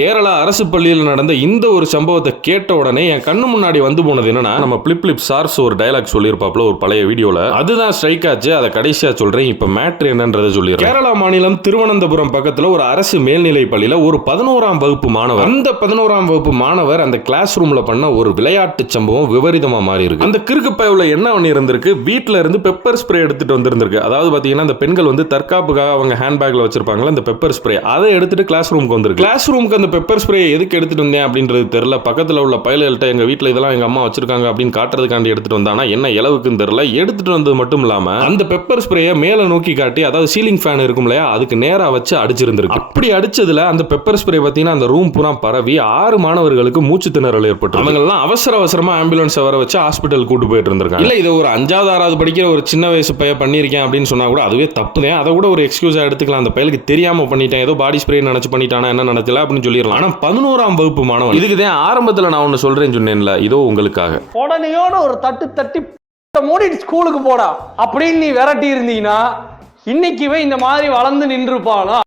கேரளா அரசு பள்ளியில் நடந்த இந்த ஒரு சம்பவத்தை கேட்ட உடனே என் கண்ணு முன்னாடி வந்து போனது என்னன்னா, நம்ம பிளிப் சார்ஸ் ஒரு டயலாக் சொல்லியிருப்பாப்ல ஒரு பழைய வீடியோல, அதுதான் ஸ்ட்ரைக் ஆச்சு. அதை கடைசியா சொல்றேன். இப்ப மேட்ரு என்னன்றதை சொல்லிடுறேன். கேரளா மாநிலம் திருவனந்தபுரம் பக்கத்துல ஒரு அரசு மேல்நிலை பள்ளியில ஒரு 11ஆம் வகுப்பு மாணவர், அந்த 11ஆம் வகுப்பு மாணவர் அந்த கிளாஸ் ரூம்ல பண்ண ஒரு விளையாட்டு சம்பவம் விபரீதமா மாறி இருக்கு. அந்த கிறுக்கு பயவுல என்ன பண்ணி இருந்திருக்கு, வீட்டுல இருந்து பெப்பர் ஸ்ப்ரே எடுத்துட்டு வந்திருந்திருக்கு. அதாவது பாத்தீங்கன்னா, அந்த பெண்கள் வந்து தற்காப்புக்காக அவங்க ஹேண்ட்பேக்ல வச்சிருப்பாங்களா இந்த பெப்பர் ஸ்ப்ரே, அதை எடுத்துட்டு கிளாஸ் ரூமுக்கு வந்திருக்கு. கிளாஸ் ரூமுக்கு பெப்பர் ஸ்ப்ரே எதுக்கு எடுத்துட்டு வந்தேன் அப்படின்றது தெரியல. பக்கத்துல உள்ள பயல்கள்ட்ட எங்க வீட்டுல இதெல்லாம் எங்க அம்மா வச்சிருக்காங்க அப்படின்னு காட்டுறதுக்காண்டி எடுத்துட்டு வந்தானா என்ன இலவுக்குன்னு தெரியல. எடுத்துட்டு வந்தது மட்டும் இல்லாம அந்த பெப்பர் ஸ்ப்ரேயை மேல நோக்கி காட்டி, அதாவது சீலிங் ஃபேன் இருக்கும் இல்லையா, அதுக்கு நேரா வச்சு அடிச்சிருந்திருக்கு. அப்படி அடிச்சதுல அந்த பெப்பர் ஸ்ப்ரே பார்த்தீங்கன்னா அந்த ரூம் பூரா பரவி 6 மாணவர்களுக்கு மூச்சு திணறல் ஏற்பட்டு அவங்க எல்லாம் அவசரமா ஆம்புலன்ஸ் வர வச்சு ஹாஸ்பிட்டல் கூட்டு போயிட்டு இருந்திருக்காங்க. இல்ல இது ஒரு 5வது 6வது படிக்கிற ஒரு சின்ன வயசு பையன் பண்ணிருக்கேன் அப்படின்னு சொன்னா கூட அதுவே தப்புதான். அதை கூட ஒரு எக்ஸ்கியூஸா எடுத்துக்கலாம். அந்த பையலுக்கு தெரியாம பண்ணிட்டேன், ஏதோ பாடி ஸ்ப்ரே நினைச்சு பண்ணிட்டானா என்ன நினைச்சல அப்படின்னு சொல்லி. ஆனா 11ஆம் வகுப்பு மாணவன். இதுக்குதான் ஆரம்பத்துல நான் ஒன்னு சொல்றேன்னு சொன்னேன்ல, இதோ உங்களுக்காக. உடனேயோட ஒரு தட்டி மூடிட்டு ஸ்கூலுக்கு போடா அப்படின்னு நீ விரட்டி இருந்தீங்கன்னா இன்னைக்குவே இந்த மாதிரி வளர்ந்து நின்றுப்பானா?